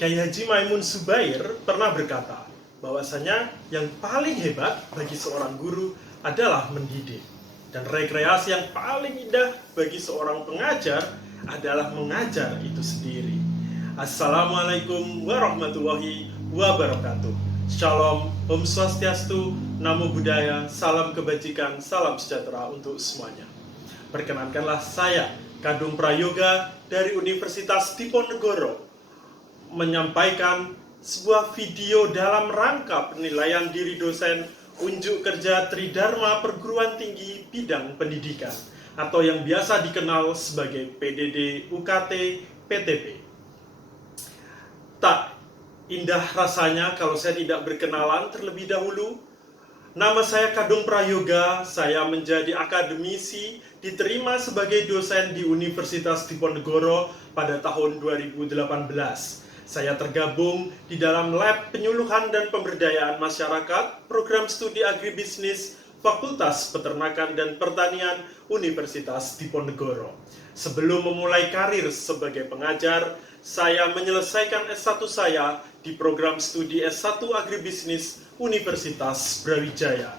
Kiai Haji Maimun Zubair pernah berkata bahwasanya yang paling hebat bagi seorang guru adalah mendidik, dan rekreasi yang paling indah bagi seorang pengajar adalah mengajar itu sendiri. Assalamualaikum warahmatullahi wabarakatuh. Shalom, Om Swastiastu, Namo Buddhaya, salam kebajikan, salam sejahtera untuk semuanya. Perkenankanlah saya, Kadung Prayoga dari Universitas Diponegoro, menyampaikan sebuah video dalam rangka penilaian diri dosen unjuk kerja Tridharma Perguruan Tinggi Bidang Pendidikan atau yang biasa dikenal sebagai PDD UKT PTP. Tak indah rasanya kalau saya tidak berkenalan terlebih dahulu. Nama saya Kadung Prayoga, saya menjadi akademisi, diterima sebagai dosen di Universitas Diponegoro pada tahun 2018. Saya tergabung di dalam Lab Penyuluhan dan Pemberdayaan Masyarakat, Program Studi Agribisnis, Fakultas Peternakan dan Pertanian, Universitas Diponegoro. Sebelum memulai karir sebagai pengajar, saya menyelesaikan S1 saya di Program Studi S1 Agribisnis Universitas Brawijaya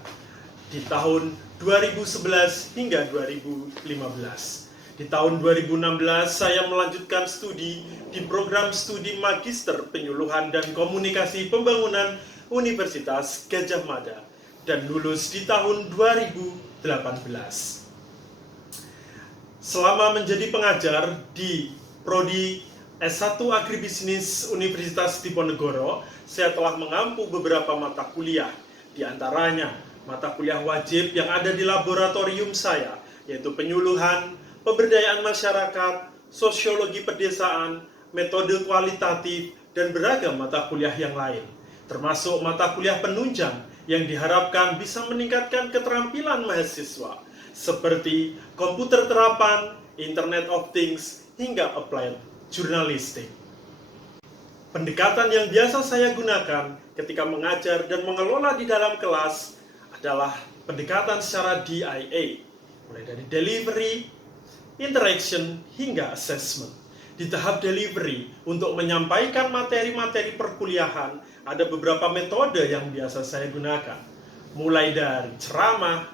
di tahun 2011 hingga 2015. Di tahun 2016 saya melanjutkan studi di Program Studi Magister Penyuluhan dan Komunikasi Pembangunan Universitas Gadjah Mada dan lulus di tahun 2018. Selama menjadi pengajar di Prodi S1 Agribisnis Universitas Diponegoro, saya telah mengampu beberapa mata kuliah, di antaranya mata kuliah wajib yang ada di laboratorium saya, yaitu penyuluhan, pemberdayaan masyarakat, sosiologi pedesaan, metode kualitatif, dan beragam mata kuliah yang lain, termasuk mata kuliah penunjang yang diharapkan bisa meningkatkan keterampilan mahasiswa, seperti komputer terapan, Internet of Things, hingga applied jurnalistik. Pendekatan yang biasa saya gunakan ketika mengajar dan mengelola di dalam kelas adalah pendekatan secara DIA, mulai dari delivery, interaction, hingga assessment. Di tahap delivery, untuk menyampaikan materi-materi perkuliahan, ada beberapa metode yang biasa saya gunakan. Mulai dari ceramah,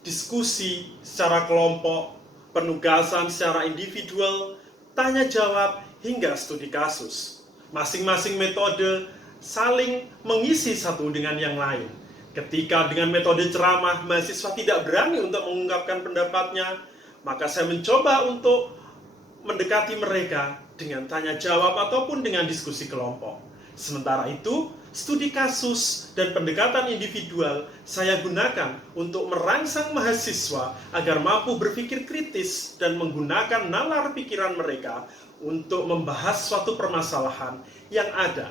diskusi secara kelompok, penugasan secara individual, tanya jawab, hingga studi kasus. Masing-masing metode saling mengisi satu dengan yang lain. Ketika dengan metode ceramah, mahasiswa tidak berani untuk mengungkapkan pendapatnya, maka saya mencoba untuk mendekati mereka dengan tanya jawab ataupun dengan diskusi kelompok. Sementara itu, studi kasus dan pendekatan individual saya gunakan untuk merangsang mahasiswa agar mampu berpikir kritis dan menggunakan nalar pikiran mereka untuk membahas suatu permasalahan yang ada,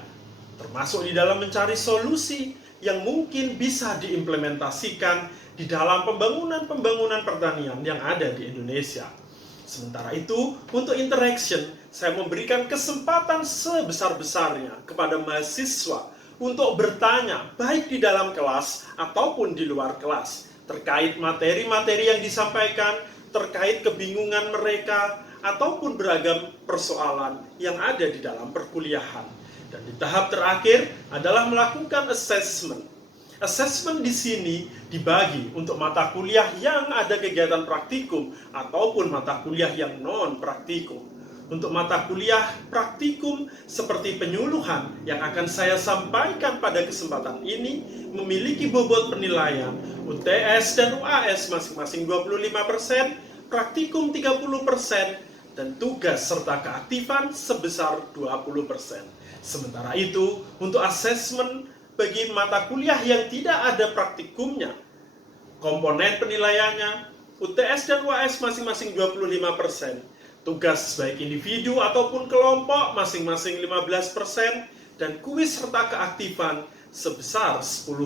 termasuk di dalam mencari solusi yang mungkin bisa diimplementasikan di dalam pembangunan pertanian yang ada di Indonesia. Sementara itu, untuk interaction, saya memberikan kesempatan sebesar-besarnya kepada mahasiswa untuk bertanya, baik di dalam kelas ataupun di luar kelas, terkait materi-materi yang disampaikan, terkait kebingungan mereka, ataupun beragam persoalan yang ada di dalam perkuliahan. Dan di tahap terakhir adalah melakukan assessment. Assessment di sini dibagi untuk mata kuliah yang ada kegiatan praktikum ataupun mata kuliah yang non-praktikum. Untuk mata kuliah praktikum seperti penyuluhan yang akan saya sampaikan pada kesempatan ini memiliki bobot penilaian UTS dan UAS masing-masing 25%, praktikum 30%, dan tugas serta keaktifan sebesar 20%. Sementara itu, untuk asesmen bagi mata kuliah yang tidak ada praktikumnya, komponen penilaiannya UTS dan UAS masing-masing 25%, tugas baik individu ataupun kelompok masing-masing 15%, dan kuis serta keaktifan sebesar 10%.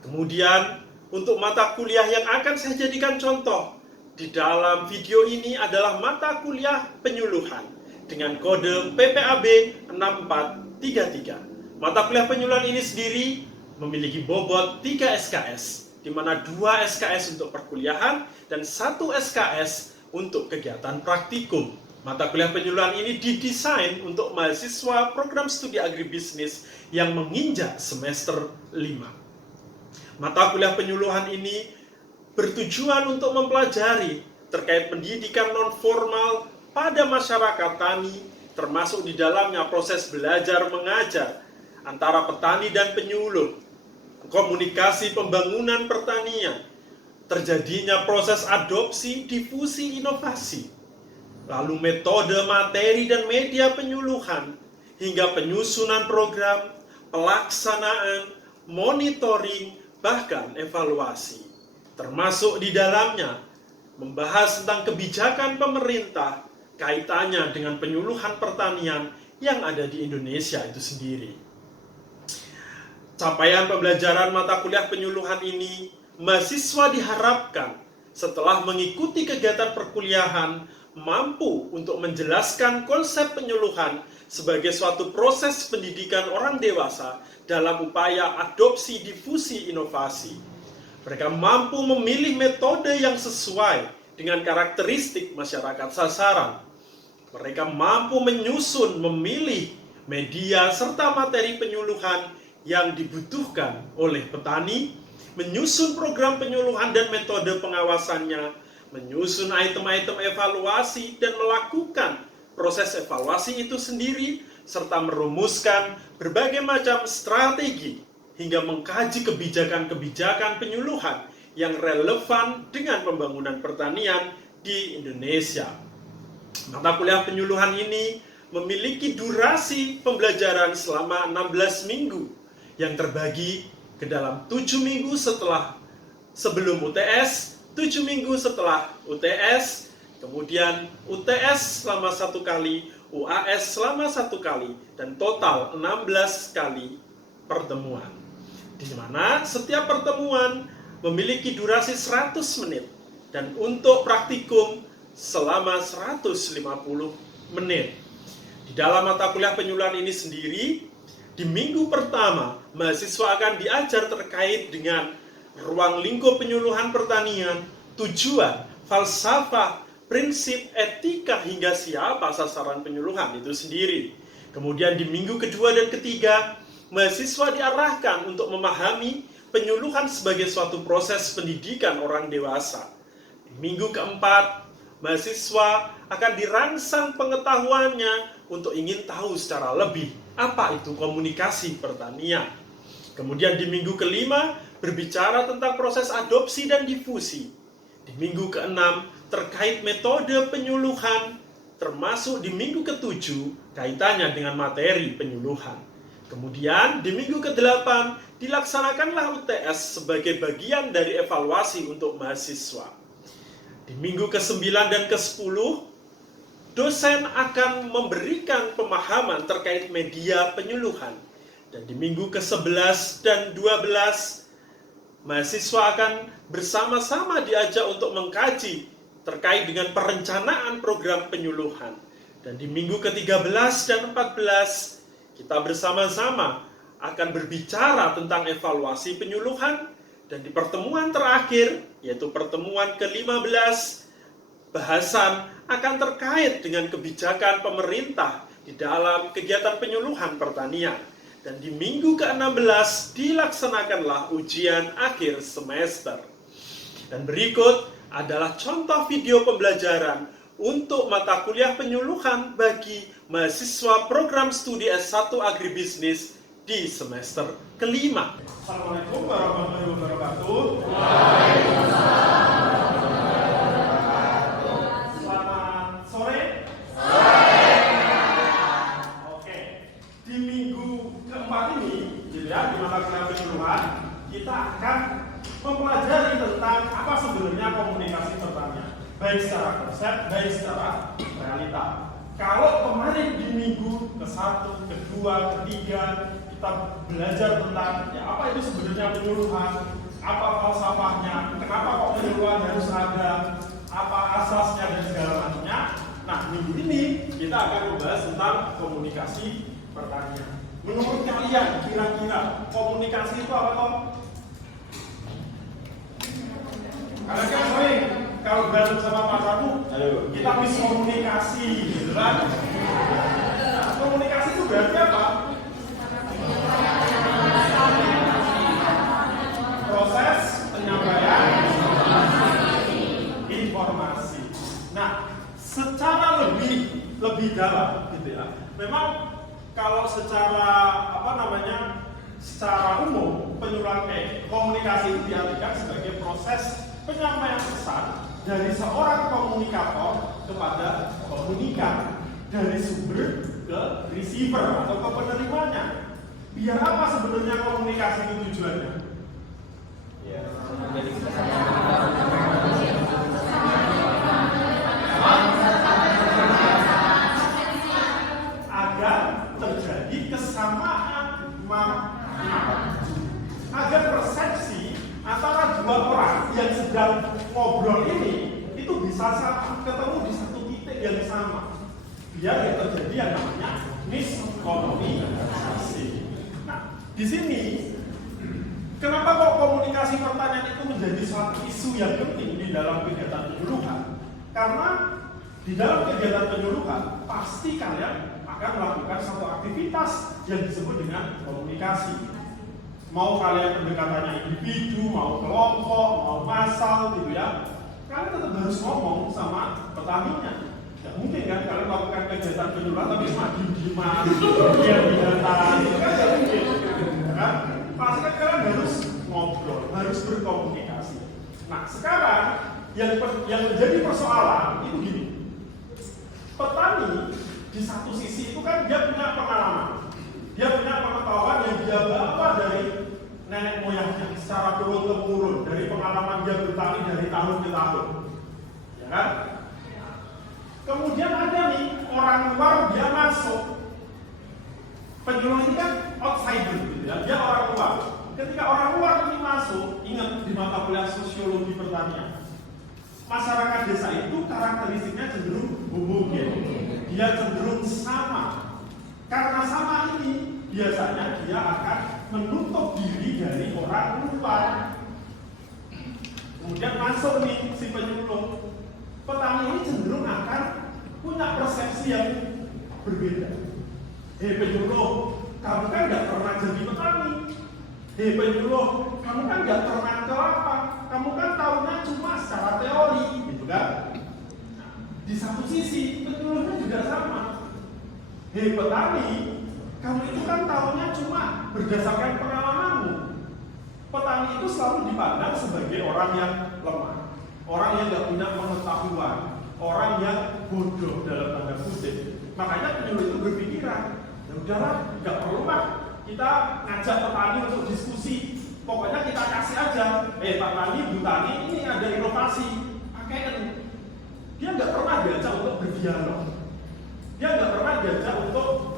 Kemudian, untuk mata kuliah yang akan saya jadikan contoh di dalam video ini adalah mata kuliah penyuluhan dengan kode PPAB 6433. Mata kuliah penyuluhan ini sendiri memiliki bobot 3 SKS, di mana 2 SKS untuk perkuliahan dan 1 SKS untuk kegiatan praktikum. Mata kuliah penyuluhan ini didesain untuk mahasiswa program studi agribisnis yang menginjak semester 5. Mata kuliah penyuluhan ini bertujuan untuk mempelajari terkait pendidikan non-formal pada masyarakat tani, termasuk di dalamnya proses belajar mengajar antara petani dan penyuluh, komunikasi pembangunan pertanian, terjadinya proses adopsi, difusi, inovasi, lalu metode, materi, dan media penyuluhan, hingga penyusunan program, pelaksanaan, monitoring, bahkan evaluasi. Termasuk di dalamnya membahas tentang kebijakan pemerintah kaitannya dengan penyuluhan pertanian yang ada di Indonesia itu sendiri. Capaian pembelajaran mata kuliah penyuluhan ini, mahasiswa diharapkan setelah mengikuti kegiatan perkuliahan mampu untuk menjelaskan konsep penyuluhan sebagai suatu proses pendidikan orang dewasa dalam upaya adopsi, difusi, inovasi. Mereka mampu memilih metode yang sesuai dengan karakteristik masyarakat sasaran. Mereka mampu menyusun, memilih media serta materi penyuluhan yang dibutuhkan oleh petani, menyusun program penyuluhan dan metode pengawasannya, menyusun item-item evaluasi dan melakukan proses evaluasi itu sendiri, serta merumuskan berbagai macam strategi hingga mengkaji kebijakan-kebijakan penyuluhan yang relevan dengan pembangunan pertanian di Indonesia. Mata kuliah penyuluhan ini memiliki durasi pembelajaran selama 16 minggu yang terbagi ke dalam 7 minggu sebelum UTS, 7 minggu setelah UTS, kemudian UTS selama 1 kali, UAS selama 1 kali, dan total 16 kali pertemuan. Di mana setiap pertemuan memiliki durasi 100 menit, dan untuk praktikum selama 150 menit. Di dalam mata kuliah penyuluhan ini sendiri, di minggu pertama, mahasiswa akan diajar terkait dengan ruang lingkup penyuluhan pertanian, tujuan, falsafah, prinsip, etika, hingga siapa sasaran penyuluhan itu sendiri. Kemudian di minggu kedua dan ketiga, mahasiswa diarahkan untuk memahami penyuluhan sebagai suatu proses pendidikan orang dewasa. Di minggu keempat, mahasiswa akan dirangsang pengetahuannya untuk ingin tahu secara lebih apa itu komunikasi pertanian. Kemudian di minggu kelima berbicara tentang proses adopsi dan difusi. Di minggu keenam terkait metode penyuluhan, termasuk di minggu ketujuh kaitannya dengan materi penyuluhan. Kemudian di minggu ke-8 dilaksanakanlah UTS sebagai bagian dari evaluasi untuk mahasiswa. Di minggu ke-9 dan ke-10 dosen akan memberikan pemahaman terkait media penyuluhan. Dan di minggu ke-11 dan 12, mahasiswa akan bersama-sama diajak untuk mengkaji terkait dengan perencanaan program penyuluhan. Dan di minggu ke-13 dan 14, kita bersama-sama akan berbicara tentang evaluasi penyuluhan. Dan di pertemuan terakhir, yaitu pertemuan ke-15, bahasan akan terkait dengan kebijakan pemerintah di dalam kegiatan penyuluhan pertanian. Dan di minggu ke-16 dilaksanakanlah ujian akhir semester. Dan berikut adalah contoh video pembelajaran untuk mata kuliah penyuluhan bagi mahasiswa program studi S1 Agribisnis di semester kelima. Assalamualaikum warahmatullahi wabarakatuh. Di mata kuliah penyuluhan kita akan mempelajari tentang apa sebenarnya komunikasi pertanian, baik secara konsep, baik secara realita. Kalau kemarin di minggu ke-1, ke-2, ke-3 kita belajar tentang apa itu sebenarnya penyuluhan, apa falsafahnya, kenapa kok penyuluhan harus ada, apa asasnya dan segala macamnya. Nah, minggu ini kita akan membahas tentang komunikasi pertanian. Menurut kalian, kira-kira komunikasi itu apa toh? Kalian kan sering kalau berantem sama pacarmu, Kita bisa komunikasi, gitu kan? Nah, komunikasi itu berarti apa? Proses penyampaian informasi. Nah, secara lebih dalam, gitu ya. Memang kalau secara secara umum komunikasi itu diartikan sebagai proses penyampaian pesan dari seorang komunikator kepada komunikan, dari sumber ke receiver atau ke penerimanya. Biar apa sebenarnya komunikasi itu tujuannya? Ya, jadi agar terjadi kesamaan makna, agar persepsi antara dua orang yang sedang ngobrol ini itu bisa ketemu di satu titik yang sama, biar yang terjadi yang namanya miskomunikasi. Nah, di sini kenapa kok komunikasi pertanian itu menjadi suatu isu yang penting di dalam kegiatan penyuluhan? Karena di dalam kegiatan penyuluhan pasti kalian akan melakukan satu aktivitas yang disebut dengan komunikasi. Mau kalian pendekatannya individu, mau kelompok, mau massal, gitu ya. Kalian tetap harus ngomong sama petaninya. Tidak mungkin kan kalian melakukan kegiatan penyuluhan tapi cuma diem-dieman, diam-diam, itu kan tidak mungkin. Kan? Pasti kan kalian harus ngobrol, harus berkomunikasi. Nah, sekarang yang menjadi persoalan itu gini. Petani di satu sisi itu kan dia punya pengalaman, dia punya pengetahuan yang dia bawa dari nenek moyangnya secara turun-temurun, dari pengalaman dia bertani dari tahun ke tahun, ya kan? Kemudian ada nih orang luar dia masuk, penyuluh ini kan outsider, gitu ya, dia orang luar. Ketika orang luar ini masuk, ingat di mata kuliah sosiologi pertanian, masyarakat desa itu karakteristiknya cenderung homogen, dia cenderung sama. Karena sama ini, biasanya dia akan menutup diri dari orang luar. Kemudian masuk nih si penyuluh. Petani ini cenderung akan punya persepsi yang berbeda. Hei penyuluh, kamu kan nggak pernah jadi petani. Hei penyuluh, kamu kan nggak pernah ke lapang. Kamu kan tahunya cuma secara teori, gitu kan? Di satu sisi, penyuluhnya juga sama. Hei petani, kamu itu kan tahunya cuma berdasarkan pengalamanmu. Petani itu selalu dipandang sebagai orang yang lemah, orang yang nggak punya pengetahuan, orang yang bodoh dalam tanda kutip. Makanya penyuluh itu berpikiran, ya udahlah, nggak perlu lah kita ngajak petani untuk diskusi. Pokoknya kita kasih aja, Pak Tani, Bu Tani, ini ada inovasi, pakaian. Dia nggak pernah diajak untuk berdialog, dia nggak pernah diajak untuk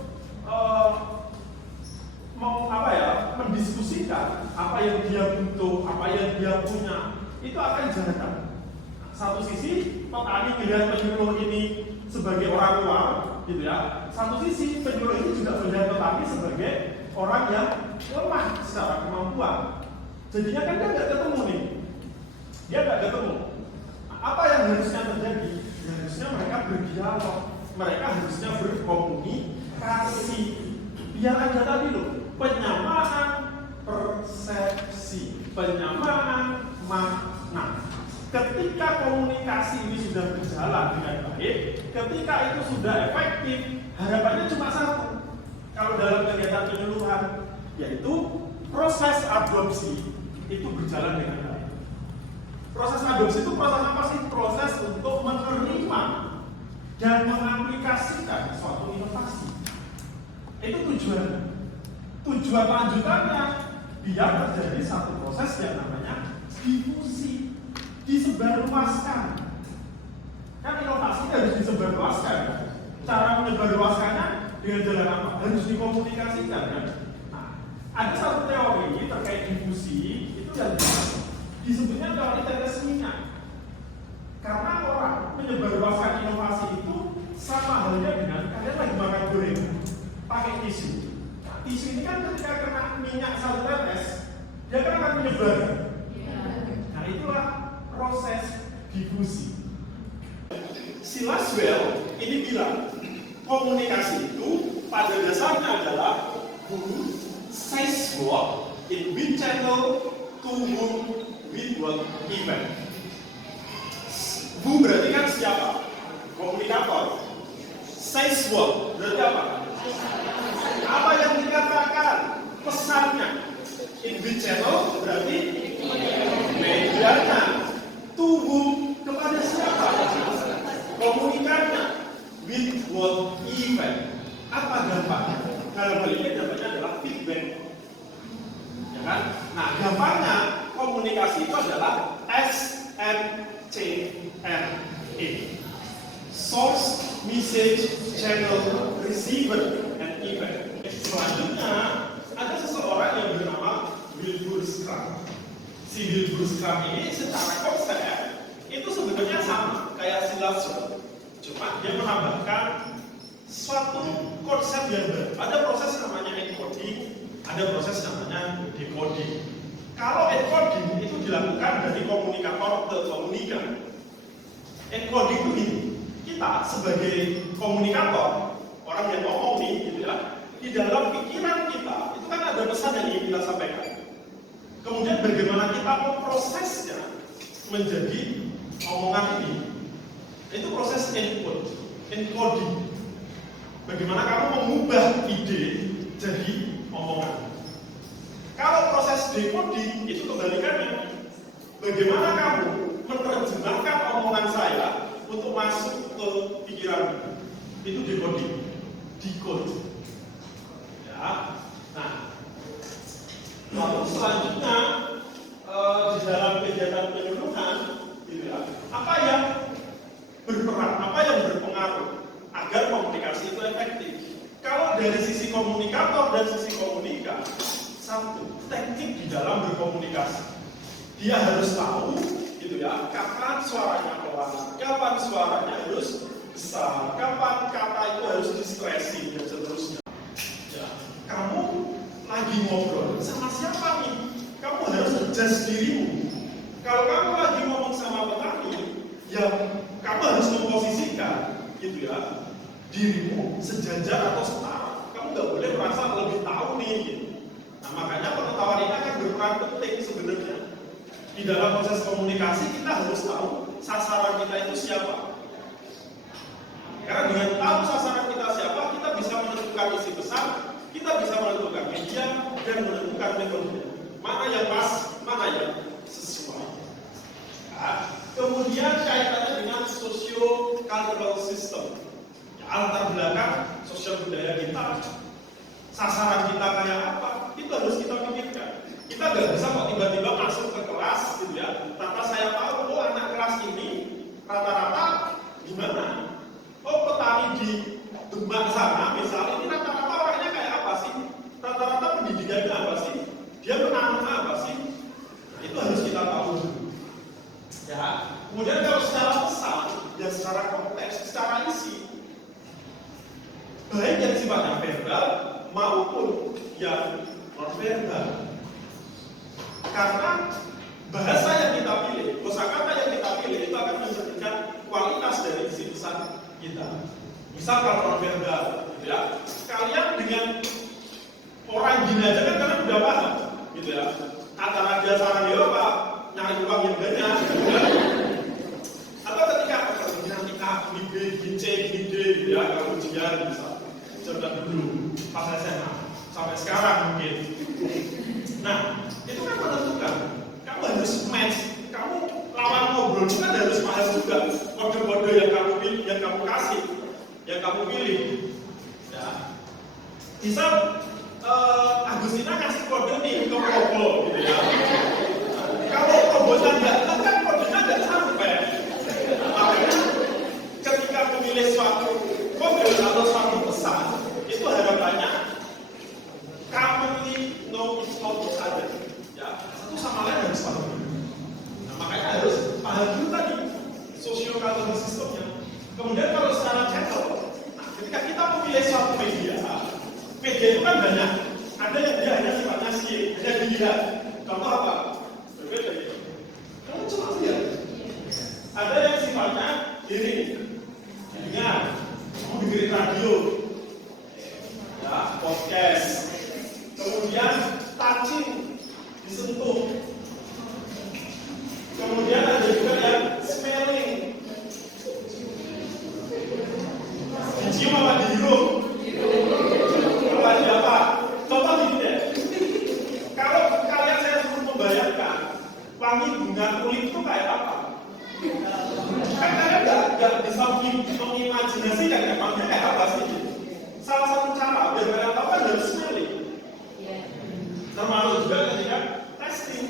mendiskusikan apa yang dia butuh, apa yang dia punya. Itu akan jarang. Satu sisi petani melihat penyuluh ini sebagai orang luar, gitu ya. Satu sisi penyuluh ini juga melihat petani sebagai orang yang lemah secara kemampuan. Jadinya kan dia nggak ketemu nih, dia nggak ketemu. Apa yang harusnya terjadi? Ya, harusnya mereka berdialog, mereka harusnya berkomunikasi. Biar ada tadi loh, penyamaan persepsi, penyamaan makna. Ketika komunikasi ini sudah berjalan dengan baik, ketika itu sudah efektif, harapannya cuma satu. Kalau dalam kegiatan penyuluhan, yaitu proses adopsi itu berjalan dengan baik. Proses adopsi itu proses apa sih? Proses untuk menerima dan mengaplikasikan suatu inovasi. Itu tujuannya. Tujuan lanjutannya biar terjadi satu proses yang namanya difusi, disebarluaskan. Kan inovasi harus disebarluaskan. Cara menyebarluaskannya dengan jalan apa? Harus dikomunikasikan kan? Nah, ada satu teori terkait difusi itu yang disebutnya teori tetes minyak. Karena orang menyebarluaskan inovasi itu sama halnya dengan kalian lagi makan gorengan pakai tisu. Nah, tisu ini kan ketika kena minyak satu tetes, dia kan akan menyebar. Nah, itulah proses difusi. Si Laswell ini bilang, komunikasi itu pada dasarnya adalah who says what, in which channel, to whom, with what event. Who berarti kan siapa? Komunikator. Says what berarti apa? Apa yang dikatakan, pesannya. In which channel berarti medianya. To whom, kepada siapa? Komunikannya. With what event. Apa dampaknya? Dalam hal ini dampaknya adalah feedback. Ya kan? Nah, gampangnya komunikasi itu adalah SMCRE. Source, message, channel, receiver, and event. Selanjutnya, ada seseorang yang bernama Wilbur Schramm. Si Wilbur Schramm ini secara konsep itu sebenarnya sama kayak si Laswell. Cuma dia menambahkan suatu konsep yang baru. Ada proses namanya encoding, ada proses namanya decoding. Kalau encoding itu dilakukan dari komunikator ke komunikan. Encoding itu ini, kita sebagai komunikator, orang yang ngomong nih, gitu ya, di dalam pikiran kita itu kan ada pesan yang ingin kita sampaikan. Kemudian bagaimana kita memprosesnya menjadi omongan ini. Itu proses input, encoding. Bagaimana kamu mengubah ide jadi omongan. Kalau proses decoding itu kebalikannya. Bagaimana kamu menerjemahkan omongan saya untuk masuk ke pikiran. Itu decoding, decode. Ya. Nah, lalu selanjutnya di dalam kegiatan penyuluhan, gitu ya, apa yang berperan, apa yang berpengaruh agar komunikasi itu efektif. Kalau dari sisi komunikator dan sisi komunikan, satu, teknik di dalam berkomunikasi. Dia harus tahu, gitu ya, kapan suaranya pelan, kapan suaranya harus besar, kapan kata itu harus diskresi dan seterusnya. Ya, kamu lagi ngobrol sama siapa nih? Kamu harus adjust dirimu. Kalau kamu lagi ngomong sama petani, ya kamu harus memposisikan, gitu ya, dirimu sejajar atau setara. Kamu nggak boleh merasa lebih tahu nih, gitu. Nah, makanya pengetahuan ini akan berperan penting sebenarnya. Di dalam proses komunikasi kita harus tahu sasaran kita itu siapa. Karena dengan tahu sasaran kita siapa, kita bisa menentukan isi pesan, kita bisa menentukan media dan menentukan metode. Mana yang pas, mana yang sesuai. Nah, kemudian kaitannya dengan socio-cultural system. Ya, latar belakang sosial budaya kita, sasaran kita kayak apa, itu harus kita pikirkan. Kita nggak bisa kok tiba-tiba masuk ke kelas, gitu ya. Tanpa saya tahu, oh anak kelas ini rata-rata gimana? Oh petani di Demak sana, misalnya ini rata-rata orangnya kayak apa sih? Rata-rata pendidikannya apa sih? Dia menanam apa sih? Nah, itu harus kita tahu. Ya. Kemudian kalau secara pesan, ya secara konteks, secara isi, baik yang sifatnya verbal maupun yang non-verbal. Karena bahasa yang kita pilih, kosakata yang kita pilih itu akan menjadikan kualitas dari isi pesan kita. Misal kalau non-verbal, gitu ya, kalian dengan orang gini aja kan kalian udah paham, gitu ya. Antara dia sarang dia apa, nyari uang yang banyak, gitu ya. Atau ketika nanti A, B, C, D, gitu ya, kalau ujian bisa. Coba dulu, pas SMA, sampai sekarang mungkin. Nah, itu kan menentukan. Kamu harus match. Kamu lawan ngobrol kan harus paham juga kode-kode yang kamu pilih, yang kamu kasih, yang kamu pilih. Ya. Misal Agustina kasih kode nih ke Probo, gitu ya. Kalau Probonya nggak, kan kodenya nggak sampai. Makanya ketika memilih suatu kode atau suatu pesan, itu harapannya commonly know each other. Ya, satu sama lain harus paham. Nah, makanya harus paham dulu tadi socio-cultural systemnya. Kemudian kalau secara channel, nah, ketika kita memilih suatu media itu kan banyak. Ada yang dia hanya sifatnya hanya dilihat. Contoh apa? Berbeda gitu. Kamu cuma lihat. Ada yang sifatnya hearing. radio, ya, podcast, kemudian touching, disentuh, kemudian ada juga yang smelling, dicium apa dihirup, apa apa? Contoh gini deh, kalau kalian saya suruh membayangkan wangi bunga kulit itu kayak apa? Kan kalian nggak bisa mengimajinasikan ya, wanginya kayak apa sih? Salah satu cara biar kalian tahu kan harus smelling. Termasuk juga ketika testing,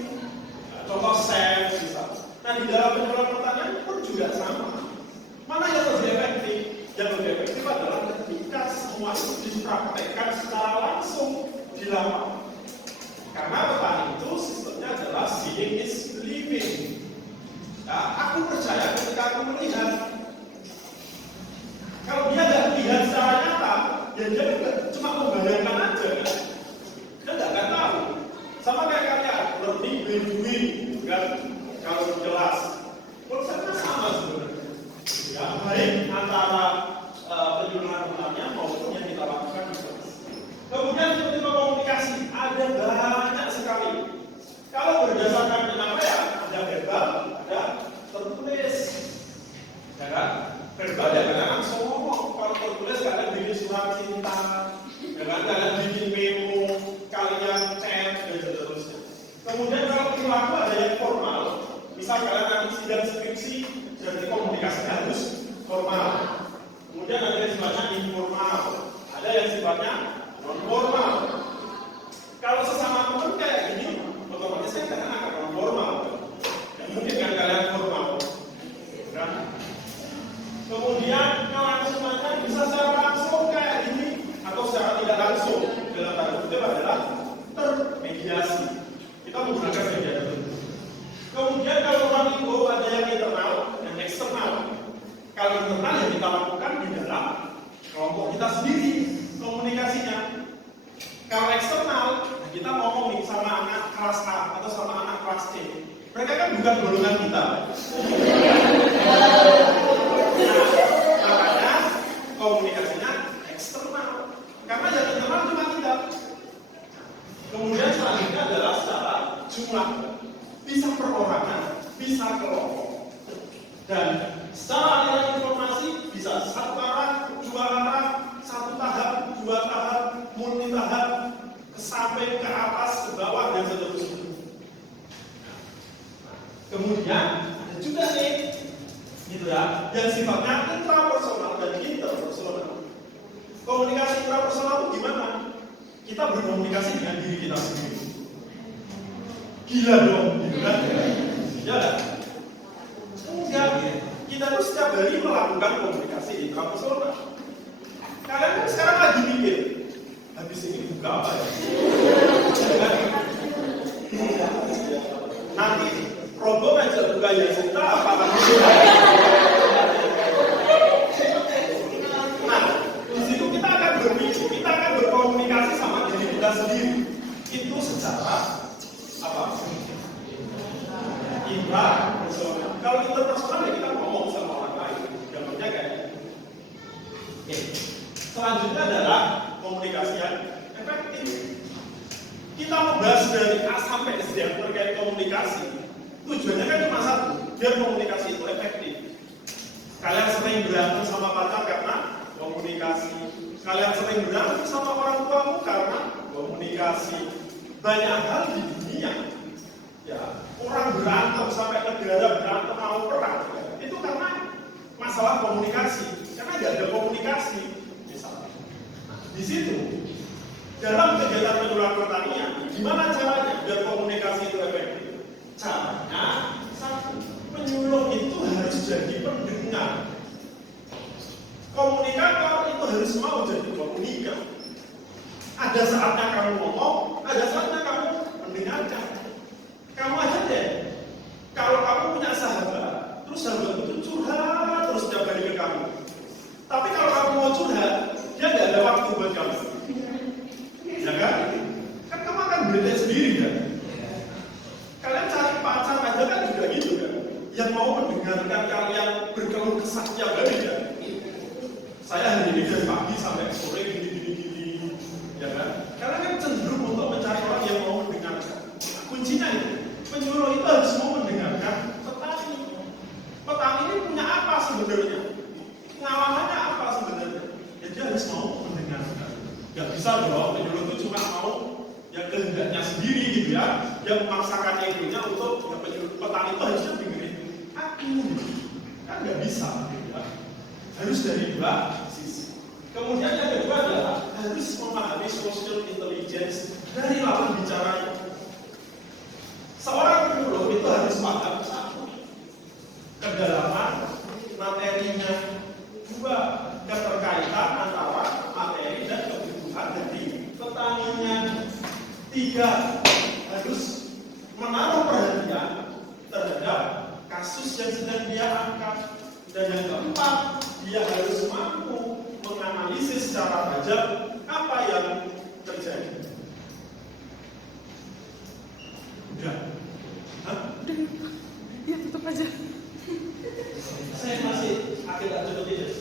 contoh safe bisa. Nah di dalam penjualan pertanian pun juga sama. Mana yang lebih efektif? Yang lebih efektif adalah ketika semua itu dipraktekkan secara langsung di lapangan. Karena petani itu sistemnya adalah seeing is believing. Nah, aku percaya ketika aku melihat, kalau dia nggak lihat secara nyata, ya dia cuma membayangkan aja kan? Dia nggak akan tahu. Sama kayak kalian, learning by doing, kan? Kalau di kelas, konsepnya sama sebenarnya. Ya, baik antara penyuluhan pertanian maupun yang kita lakukan di kelas. Kemudian seperti komunikasi, ada banyak sekali. Kalau berdasarkan penyampaian, ada verbal, ada tertulis. Ya kan? Verbal ya kalian langsung ngomong. Kalau tertulis kalian bikin surat cinta, ya kan? Kalian bikin memo, kalian chat, dan seterusnya. Kemudian kalau perilaku ada yang formal. Misal kalian nanti sidang skripsi, jadi komunikasinya harus formal. Kemudian ada yang sifatnya informal, ada yang sifatnya non formal. Kalau sesama teman kayak gini, otomatis kan kalian akan non formal. Ya, mungkin kan kalian formal. Kan? Kemudian kelangsungannya bisa secara langsung kayak gini atau secara tidak langsung. Dalam tanda kutip adalah termediasi. Kita menggunakan media tertentu. Kemudian kalau orang itu ada yang internal dan eksternal. Kalau internal yang kita lakukan di dalam kelompok kita sendiri komunikasinya. Kalau eksternal kita ngomong nih sama anak kelas A atau sama anak kelas C. Mereka kan bukan golongan kita. Nah, makanya komunikasinya eksternal. Karena yang internal cuma kita. Kemudian selanjutnya adalah secara jumlah. Bisa perorangan, bisa kelompok. Dan secara aliran informasi bisa satu arah, dua arah, satu tahap, dua tahap, multi tahap, ke samping, ke atas, ke bawah, dan seterusnya. Kemudian ada juga nih, gitu ya, yang sifatnya intrapersonal dan interpersonal. Komunikasi intrapersonal itu gimana? Kita berkomunikasi dengan diri kita sendiri. Gila dong, gitu kan? Ya kan? Enggak, kita tuh setiap hari melakukan komunikasi intrapersonal. Kalian kan sekarang lagi mikir, habis ini buka apa ya? Nanti Robo ngajak buka ya kita apa lagi? Nah, di situ kita akan berpikir, kita akan berkomunikasi sama diri kita sendiri. Itu secara apa? Intrapersonal. Kalau interpersonal ya kita ngomong sama orang lain. Gambarnya kayak oke. Selanjutnya adalah komunikasi yang efektif. Kita membahas dari A sampai Z terkait komunikasi. Tujuannya kan cuma satu, biar komunikasi itu efektif. Kalian sering berantem sama pacar karena komunikasi. Kalian sering berantem sama orang tuamu karena komunikasi. Banyak hal di dunia, ya, orang berantem sampai negara berantem mau perang, itu karena masalah komunikasi. Karena nggak ada komunikasi, misalnya. Di situ, dalam kegiatan penyuluhan pertanian, gimana caranya biar komunikasi itu efektif? Caranya satu, penyuluh itu harus jadi pendengar. Komunikator itu harus mau jadi komunikat. Ada saatnya kamu ngomong, ada saatnya kamu mendengarkan. Kamu aja deh, kalau kamu punya sahabat, terus sahabat itu curhat terus setiap hari ke kamu. Tapi kalau kamu mau curhat, dia nggak ada waktu buat kamu. Ya kan? Kan kamu akan beda sendiri kan? Kalian cari pacar aja kan juga gitu kan? Yang mau mendengarkan kalian berkeluh kesah setiap hari kan? Saya hari ini dari pagi sampai sore gini, ya kan? Karena kan cenderung untuk mencari orang yang mau mendengarkan. Kuncinya itu, penyuluh itu harus mau mendengarkan petani. Petani ini punya apa sebenarnya? Pengalamannya apa sebenarnya? Ya dia harus mau mendengarkan. Gak bisa dong, penyuluh itu cuma mau yang kehendaknya sendiri gitu ya, yang memaksakan egonya untuk ya, penyuluh petani itu harusnya dengerin aku, kan nggak bisa gitu ya. Harus dari dua sisi. Kemudian yang kedua adalah harus memahami social intelligence dari lawan bicaranya. Seorang penyuluh itu harus paham satu, kedalaman materinya, dua, keterkaitan antara materi dan kebutuhan dari petaninya, tiga, harus menaruh perhatian terhadap kasus yang sedang dia angkat, dan yang keempat, dia harus mampu menganalisis secara tajam apa yang terjadi. Udah? Hah? Ya tutup aja. Saya masih agak cukup tidak.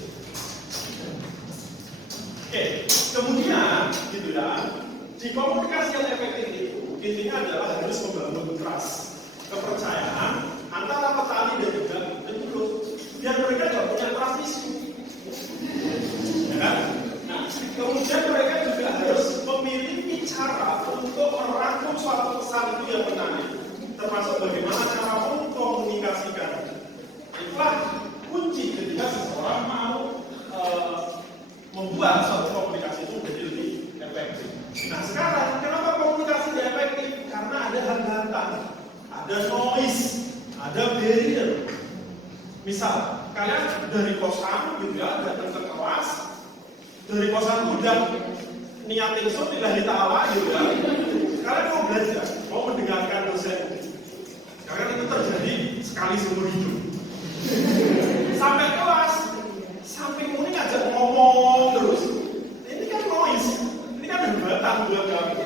Oke, kemudian gitu ya, di komunikasi yang efektif itu intinya adalah harus membangun trust, kepercayaan antara petani dan juga penyuluh, biar mereka tidak punya trust issue, ya kan? Nah, kemudian mereka juga harus memiliki cara untuk merangkum suatu pesan itu yang menarik, termasuk bagaimana cara mengkomunikasikan. Itulah kunci ketika seseorang mau membuat suatu komunikasi itu menjadi lebih efektif. Nah sekarang, kenapa komunikasi tidak efektif? Karena ada hambatan, ada noise, ada barrier. Misal, kalian dari kosan gitu ya, datang ke kelas, dari kosan udah niatin sunnah ta'ala gitu ya. Kalian mau belajar, mau mendengarkan dosen. Karena itu terjadi sekali seumur hidup. Sampai kelas, sampai kemudian ngajak ngomong terus. Ini kan noise, ini kan hambatan buat kamu.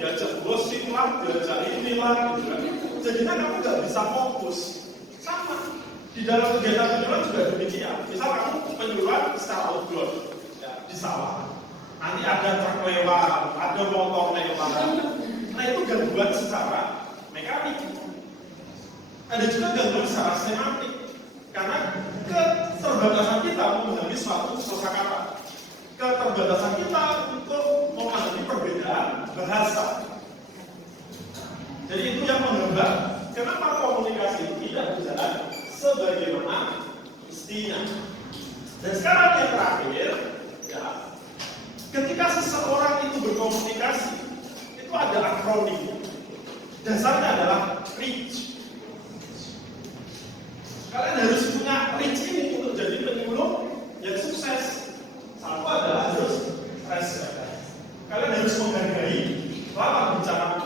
Diajak gosip lah, diajak inilah, gitu kan. Jadinya kamu nggak bisa fokus. Sama di dalam kegiatan penyuluhan juga demikian. Misal kamu penyuluhan secara outdoor, ya, di sawah. Nanti ada truk lewat, ada motor lewat. Nah itu gangguan secara mekanik. Ada juga gangguan secara semantik. Karena keterbatasan kita memahami suatu kosakata, keterbatasan kita untuk memahami perbedaan bahasa. Jadi itu yang menghambat kenapa komunikasi tidak berjalan sebagaimana mestinya. Dan sekarang yang terakhir, ya, ketika seseorang itu berkomunikasi, itu ada akronim. Dasarnya adalah REACH. Kalian harus punya reach ini untuk jadi penyuluh yang sukses. Satu adalah harus respect. Kalian harus menghargai lawan bicara.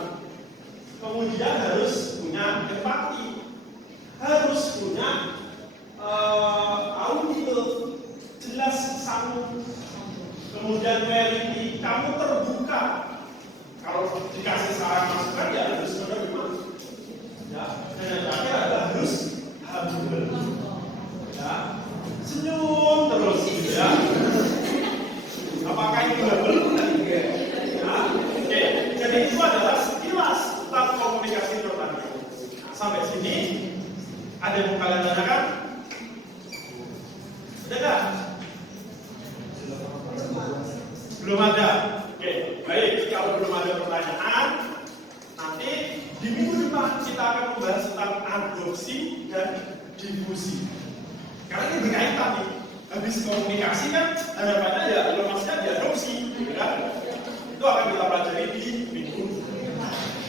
Kemudian harus punya empati. Harus punya audible, jelas pesanmu. Kemudian clarity, kamu terbuka. Kalau dikasih saran masukan ya harus menerima. Ya, dan yang terakhir adalah harus ya, senyum terus gitu ya. Apakah itu humble? Ya. Oke, jadi itu adalah sekilas tentang komunikasi pertanian. Sampai sini ada yang mau kalian tanyakan? Ada nggak? Belum ada. Oke, baik. Kalau belum ada pertanyaan, nanti di minggu depan kita akan membahas tentang adopsi dan difusi. Karena ini berkaitan nih. Habis komunikasi kan harapannya ya lemasnya diadopsi, kan? Itu akan kita pelajari di minggu.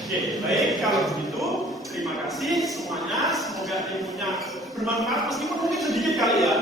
Oke, baik. Kalau begitu, terima kasih semuanya. Semoga ilmunya bermanfaat meskipun mungkin sedikit kali ya.